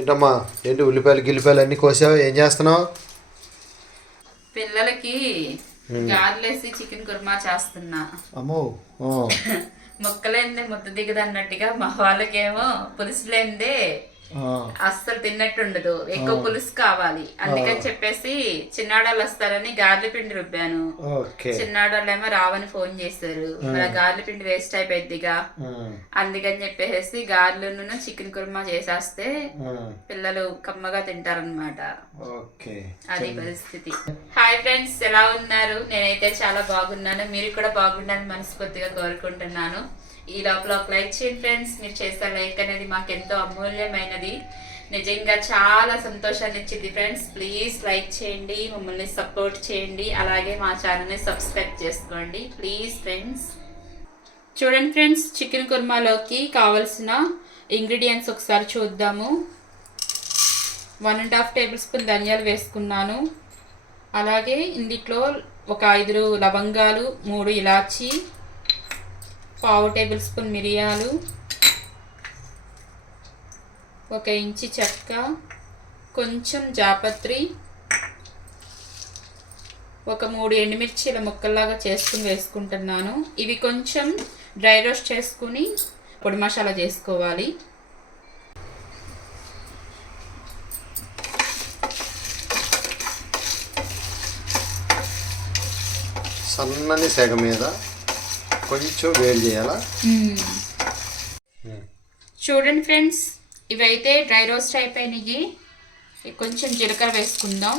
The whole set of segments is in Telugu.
ఏంటమ్మా ఏంటి ఉల్లిపాయలు గిల్లిపాయలు అన్నీ కోసావు ఏం చేస్తున్నావు? పిల్లలకి గారెలేసి చికెన్ కుర్మా చేస్తున్నా. అమ్మో ముక్కలేందే ముద్ద దిగదు అన్నట్టుగా మా వాళ్ళకేమో పులుసు లేనిదే అస్సలు తిన్నట్టు ఉండదు, ఎక్కువ పులుసు కావాలి. అందుకని చెప్పేసి చిన్నాడాలు వస్తారని గార్లి పిండి రుబ్బాను. చిన్నాడాలు ఏమో రావని ఫోన్ చేశారు, మరి గార్లి పిండి వేస్ట్ అయిపోయిద్దిగా, అందుకని చెప్పేసి గార్లను చికెన్ కుర్మా చేసేస్తే పిల్లలు కమ్మగా తింటారనమాట. అది పరిస్థితి. హాయ్ ఫ్రెండ్స్, ఎలా ఉన్నారు? నేనైతే చాలా బాగున్నాను, మీరు కూడా బాగుండాలని మనస్ఫూర్తిగా కోరుకుంటున్నాను. ఈ లోపల ఒక లైక్ చేయండి ఫ్రెండ్స్. మీరు చేసే లైక్ అనేది మాకు ఎంతో అమూల్యమైనది, నిజంగా చాలా సంతోషాన్ని ఇచ్చింది ఫ్రెండ్స్. ప్లీజ్ లైక్ చేయండి, మమ్మల్ని సపోర్ట్ చేయండి, అలాగే మా ఛానల్ని సబ్స్క్రైబ్ చేసుకోండి ప్లీజ్ ఫ్రెండ్స్. చూడండి ఫ్రెండ్స్, చికెన్ కుర్మాలోకి కావలసిన ఇంగ్రీడియంట్స్ ఒకసారి చూద్దాము. 1.5 టేబుల్ స్పూన్ ధనియాలు వేసుకున్నాను. అలాగే ఇందులో ఒక 5 లవంగాలు, 3 ఇలాచి, 1/2 టేబుల్ స్పూన్ మిరియాలు, 1 ఇంచి చెక్క, కొంచెం జాపత్రి, ఒక 3 ఎండుమిర్చీల ముక్కల్లాగా చేసుకుని వేసుకుంటున్నాను. ఇవి కొంచెం డ్రై రోస్ట్ చేసుకుని పొడి మసాలా చేసుకోవాలి. సన్నని సెగ మీద కొంచెం వేడి చేయాలా? చూడండి ఫ్రెండ్స్, ఇవైతే డ్రై రోస్ట్ అయిపోయినాయి. కొంచెం జీలకర్ర వేసుకుందాం.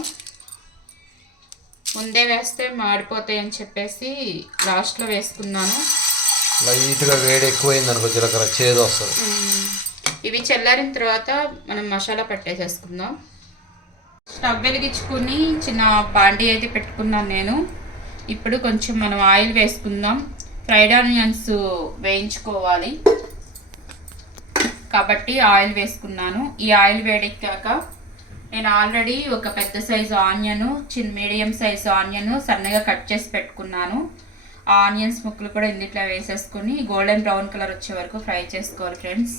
ముందే వేస్తే మాడిపోతాయి అని చెప్పేసి లాస్ట్లో వేసుకున్నాను. లైట్గా వేడి ఎక్కువైంది అనుకో, జీలకర్ర చేదు వస్తుంది. ఇవి చల్లారిన తర్వాత మనం మసాలా పట్టేసేసుకుందాం. స్టవ్ వెలిగించుకుని చిన్న బాండీ అయితే పెట్టుకున్నాను నేను. ఇప్పుడు కొంచెం మనం ఆయిల్ వేసుకుందాం. ఫ్రైడ్ ఆనియన్స్ వేయించుకోవాలి కాబట్టి ఆయిల్ వేసుకున్నాను. ఈ ఆయిల్ వేడెక్కాక నేను ఆల్రెడీ ఒక పెద్ద size onion, medium size onion సన్నగా కట్ చేసి పెట్టుకున్నాను. ఆ ఆనియన్స్ ముక్కలు కూడా ఇందులో వేసేసుకొని గోల్డెన్ బ్రౌన్ కలర్ వచ్చే వరకు ఫ్రై చేసుకోవాలి ఫ్రెండ్స్.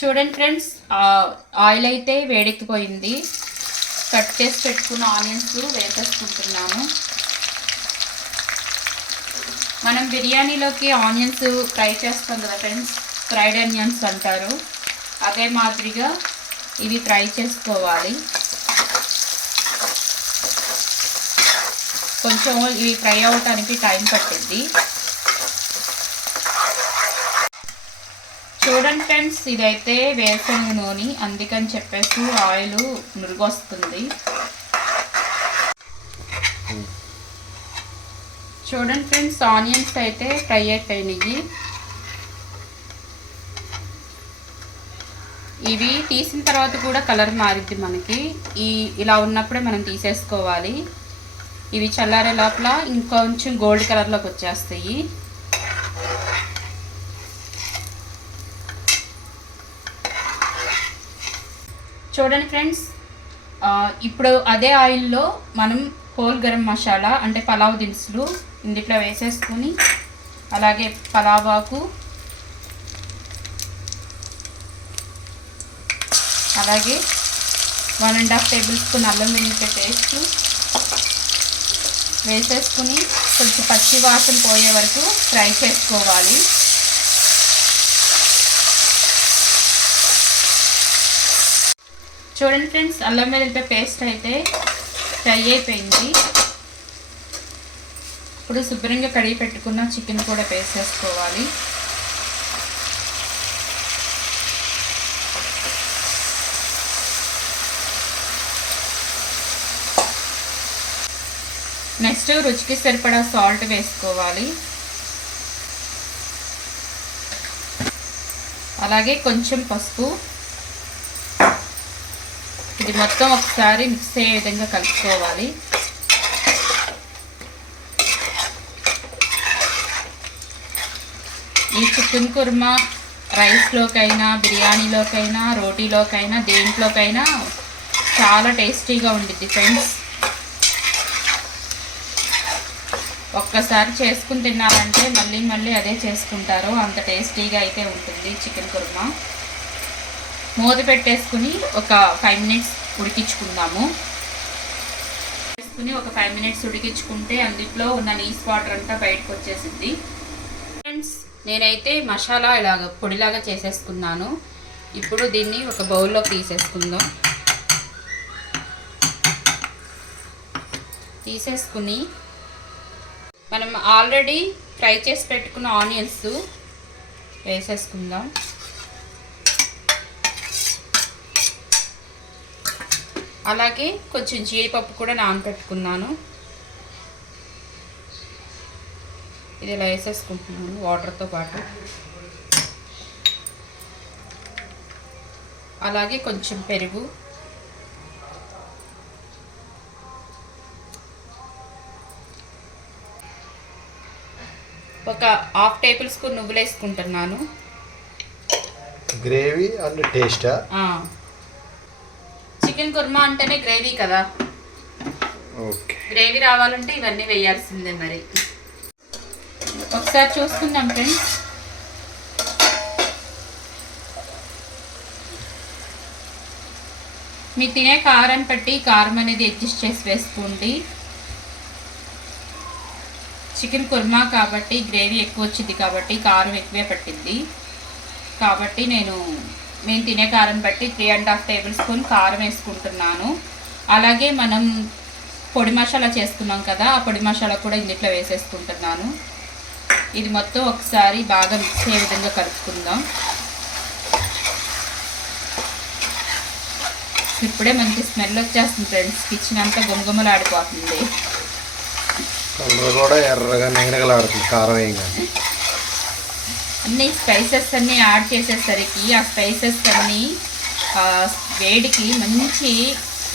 చూడండి ఫ్రెండ్స్, ఆయిల్ అయితే వేడెక్కిపోయింది. కట్ చేసి పెట్టుకున్న ఆనియన్స్ వేసేసుకుంటున్నాను. మనం బిర్యానీలోకి ఆనియన్స్ ఫ్రై చేస్తాం కదా ఫ్రెండ్స్, ఫ్రైడ్ ఆనియన్స్ అంటారు. అదే మాదిరిగా ఇవి ఫ్రై చేసుకోవాలి. కొంచెం ఇవి ఫ్రై అవటానికి టైం పట్టింది. చూడండి ఫ్రెండ్స్, ఇదైతే వేరుశనగ నూనె, అందుకని చెప్పేసి ఆయిల్ నురుగొస్తుంది. చూడండి ఫ్రెండ్స్, ఆనియన్స్ అయితే ఫ్రై అయిపోయినాయి. ఇవి తీసిన తర్వాత కూడా కలర్ మారిద్ది మనకి. ఇలా ఉన్నప్పుడే మనం తీసేసుకోవాలి. ఇవి చల్లారే లోపల ఇంకొంచెం గోల్డ్ కలర్లోకి వచ్చేస్తాయి. చూడండి ఫ్రెండ్స్, ఇప్పుడు అదే ఆయిల్లో మనం హోల్ గరం మసాలా అంటే పలావ్ దినుసులు ఇందులో వేసేసుకొని, అలాగే పలావాకు, అలాగే 1.5 టేబుల్ స్పూన్ అల్లం వెల్లుల్లి పేస్ట్ వేసేసుకుని కొంచెం పచ్చి వాసన పోయే వరకు ఫ్రై చేసుకోవాలి. చూడండి ఫ్రెండ్స్, అల్లం వెల్లుల్లి పేస్ట్ అయితే ఫ్రై అయిపోయింది. ఇప్పుడు శుభ్రంగా కడిగి పెట్టుకున్న చికెన్ కూడా వేసేసుకోవాలి. నెక్స్ట్ రుచికి సరిపడా సాల్ట్ వేసుకోవాలి. అలాగే కొంచెం పసుపు. ఇది మొత్తం ఒకసారి మిక్స్ అయ్యే విధంగా కలుపుకోవాలి. ఈ చికెన్ కుర్మా రైస్లోకైనా, బిర్యానీలోకైనా, రోటీలోకైనా, దేంట్లోకైనా చాలా టేస్టీగా ఉండిద్ది ఫ్రెండ్స్. ఒక్కసారి చేసుకుని తిన్నారంటే మళ్ళీ మళ్ళీ అదే చేసుకుంటారు, అంత టేస్టీగా అయితే ఉంటుంది చికెన్ కుర్మా. మూత పెట్టేసుకుని ఒక 5 మినిట్స్ ఉడికించుకుందాము. ఒక 5 మినిట్స్ ఉడికించుకుంటే అందులో ఉన్న నీస్ వాటర్ అంతా బయటకు వచ్చేసింది. ఫ్రెండ్స్, నేనైతే మసాలా ఇలాగ పొడిలాగా చేసేసుకున్నాను. ఇప్పుడు దీన్ని ఒక బౌల్లో తీసేసుకుందాం. తీసేసుకుని మనం ఆల్రెడీ ఫ్రై చేసి పెట్టుకున్న ఆనియన్స్ వేసేసుకుందాం. అలాగే కొంచెం జీడిపప్పు కూడా నానబెట్టుకున్నాను. ఇది ఇలా వేసేసుకుంటున్నాను వాటర్తో పాటు. అలాగే కొంచెం పెరుగు, ఒక 1/2 టేబుల్ స్పూన్ నువ్వులు వేసుకుంటున్నాను. గ్రేవీ అండ్ టేస్టా? చికెన్ కుర్మా అంటేనే గ్రేవీ కదా. ఓకే, గ్రేవీ రావాలంటే ఇవన్నీ వేయాల్సిందే. మరి ఒకసారి చూసుకుందాం ఫ్రెండ్స్. మీ తినే కారం బట్టి కారం అనేది అడ్జస్ట్ చేసి వేసుకోండి. చికెన్ కుర్మా కాబట్టి గ్రేవీ ఎక్కువ వచ్చింది కాబట్టి కారం ఎక్కువే పట్టింది. కాబట్టి మేము తినే కారం బట్టి 3.5 టేబుల్ స్పూన్ కారం వేసుకుంటున్నాను. అలాగే మనం పొడి మసాలా చేసుకున్నాం కదా, ఆ పొడి మసాలా కూడా ఇందులో వేసేసుకుంటున్నాను. ఇది మొత్తం ఒకసారి బాగా మిక్స్ అయ్యే విధంగా కలుపుకుందాం. ఇప్పుడే మంచి స్మెల్ వచ్చేస్తుంది ఫ్రెండ్స్. కిచెన్ అంతా గుమగుమలాడిపోతుంది. కలర్ కూడా ఎర్రగా నిగనగలాడుతుంది కారం వేయగానే. అన్ని స్పైసెస్ అన్నీ యాడ్ చేసేసరికి ఆ స్పైసెస్ అన్నీ వేడికి మంచి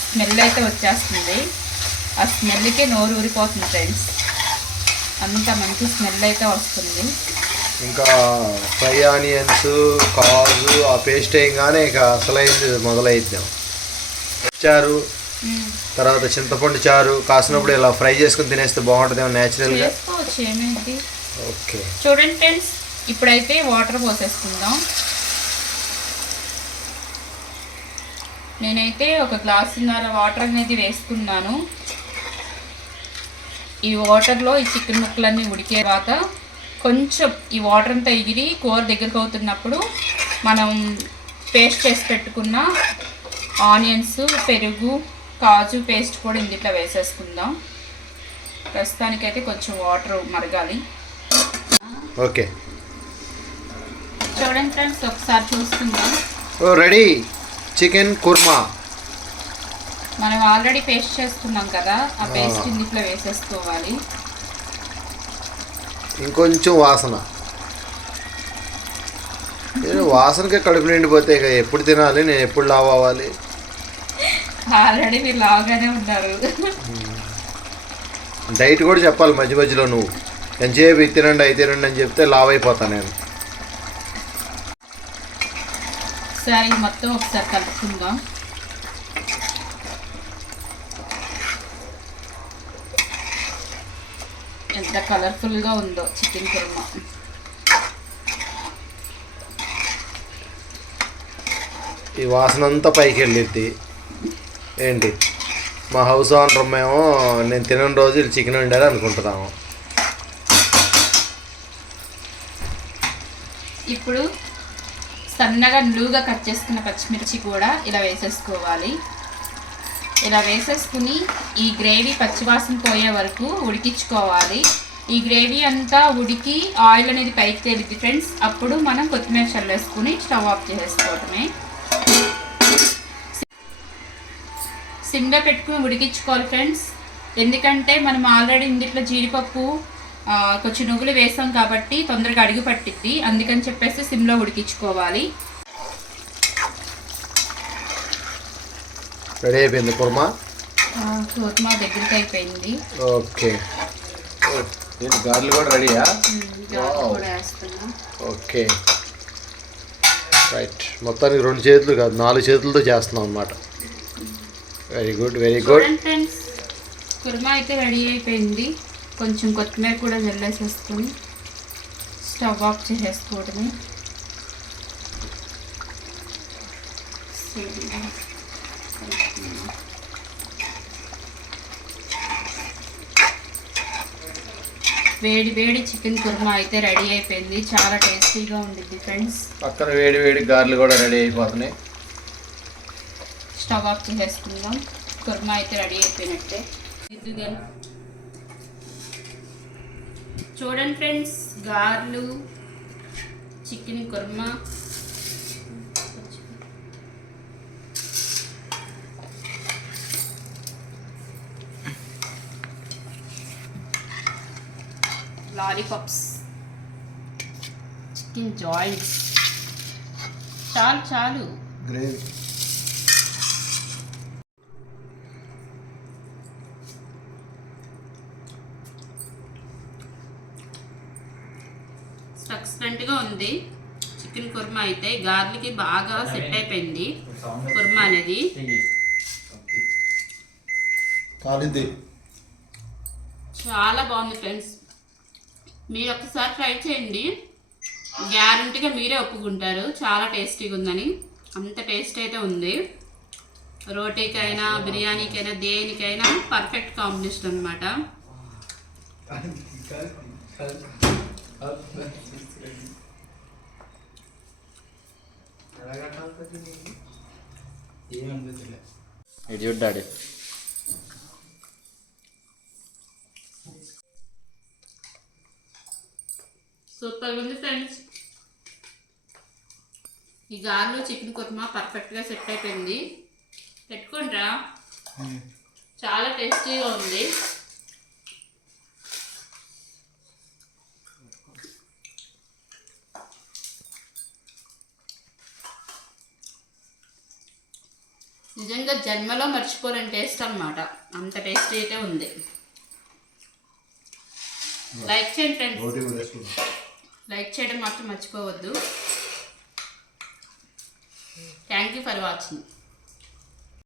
స్మెల్ అయితే వచ్చేస్తుంది. ఆ స్మెల్కే నోరు ఊరిపోతుంది ఫ్రెండ్స్. అంత మంచి స్మెల్ అయితే వస్తుంది. ఇంకా ఫ్రై ఆనియన్స్, కాజు ఆ పేస్ట్ వేయగానే ఇక అసలైంది మొదలైద్దాం. చారు, తర్వాత చింతపండు చారు కాసినప్పుడు ఇలా ఫ్రై చేసుకుని తినేస్తే బాగుంటుందేమో న్యాచురల్గా. ఓకే, చూడండి ఫ్రెండ్స్, ఇప్పుడైతే వాటర్ పోసేసుకుందాం. నేనైతే 1.5 గ్లాసున్నర వాటర్ అనేది వేసుకున్నాను. ఈ వాటర్లో ఈ చికెన్ ముక్కలన్నీ ఉడికే తర్వాత కొంచెం ఈ వాటర్ అంతా ఎగిరి కూర దగ్గరకు అవుతున్నప్పుడు మనం పేస్ట్ చేసి పెట్టుకున్న ఆనియన్స్, పెరుగు, కాజు పేస్ట్ కూడా ఇందులో వేసేసుకుందాం. ప్రస్తుతానికైతే కొంచెం వాటర్ మరగాలి. ఓకే, చూడండి ఫ్రెండ్స్, ఒకసారి చూసుకుందాం. Ready chicken kurma. మనం ఆల్రెడీ పేస్ట్ చేసుకున్నాం కదా, ఆ పేస్ట్ ఇందులో వేసేసుకోవాలి. ఇంకొంచెం వాసన, వాసనకే కడుపు నిండిపోతే ఇక ఎప్పుడు తినాలి, నేను ఎప్పుడు లావ్ అవ్వాలి. ఆల్రెడీ మీరు లావుగానే ఉన్నారు. డైట్ కూడా చెప్పాలి మధ్య మధ్యలో. నువ్వు ఎంతసేపు ఇది తినండి అది తినండి అని చెప్తే లావ్ అయిపోతాను నేను. ఒకసారి మొత్తం ఒకసారి కలుపుకుందాం. ఎంత కలర్ఫుల్గా ఉందో చికెన్ కుర్మా. ఈ వాసన అంతా పైకి వెళ్ళిద్ది. ఏంటి మా హౌస్ ఓనర్ మేము నేను తినని రోజు ఇది చికెన్ వండారు అనుకుంటున్నాము. ఇప్పుడు సన్నగా నిలువుగా కట్ చేసుకున్న పచ్చిమిర్చి కూడా ఇలా వేసేసుకోవాలి. ఇలా వేసేసుకుని ఈ గ్రేవీ పచ్చివాసన పోయే వరకు ఉడికించుకోవాలి. ఈ గ్రేవీ అంతా ఉడికి ఆయిల్ అనేది పైకి తేలిద్ది ఫ్రెండ్స్. అప్పుడు మనం కొత్తిమీర చల్లేసుకుని స్టవ్ ఆఫ్ చేసేసుకోవటమే. సిమ్లో పెట్టుకుని ఉడికించుకోవాలి ఫ్రెండ్స్. ఎందుకంటే మనం ఆల్రెడీ ఇందులో జీడిపప్పు కొంచెం నువ్వులు వేసాం కాబట్టి తొందరగా అడుగు పట్టిద్ది. అందుకని చెప్పేసి సిమ్లో ఉడికించుకోవాలి. రెడీ అయిపోయింది కుర్మా. కుర్మా దగ్గరికి అయిపోయింది. ఓకే, గార్లు కూడా రెడీయా? కూడా వేస్తున్నా. Okay, right. మొత్తానికి 2 చేతులు కాదు 4 చేతులతో చేస్తున్నాం అన్నమాట. Very good, very good friends. Kurma అయితే రెడీ అయిపోయింది. కొంచెం కొత్తిమీర కూడా జల్లేసేసుకొని స్టవ్ ఆఫ్ చేసేసుకోవడమే. వేడి వేడి చికెన్ కుర్మా అయితే రెడీ అయిపోయింది. చాలా టేస్టీగా ఉండిద్ది ఫ్రెండ్స్. పక్కన వేడి వేడి గారెలు కూడా రెడీ అయిపోతున్నాయి. స్టవ్ ఆఫ్ చేసేసుకుందాం. కుర్మా అయితే రెడీ అయిపోయినట్టే. చూడండి ఫ్రెండ్స్, గారెలు, chicken kurma. Lollipops, chicken joints. చాలు చాలు. గ్రేవీ. ఎక్సలెంట్గా ఉంది చికెన్ కుర్మా అయితే. గార్లికి బాగా సెట్ అయిపోయింది కుర్మా అనేది. చాలా బాగుంది ఫ్రెండ్స్. మీరు ఒకసారి ట్రై చేయండి, గ్యారంటీగా మీరే ఒప్పుకుంటారు చాలా టేస్టీగా ఉందని. అంత టేస్ట్ అయితే ఉంది. రోటీకైనా బిర్యానీకైనా దేనికైనా పర్ఫెక్ట్ కాంబినేషన్ అనమాట. ఇది చూడ్డాడు. సూపర్ ఉంది ఫ్రెండ్స్. ఈ గారెలో చికెన్ కుర్మా పర్ఫెక్ట్గా సెట్ అయిపోయింది. పెట్టుకుంటా. చాలా టేస్టీగా ఉంది. నిజంగా జన్మలో మర్చిపోలేని టేస్ట్ అన్నమాట. అంత టేస్ట్ అయితే ఉంది. లైక్ చేయండి ఫ్రెండ్స్. లైక్ చేయడం మాత్రం మర్చిపోవద్దు. Thank you for watching.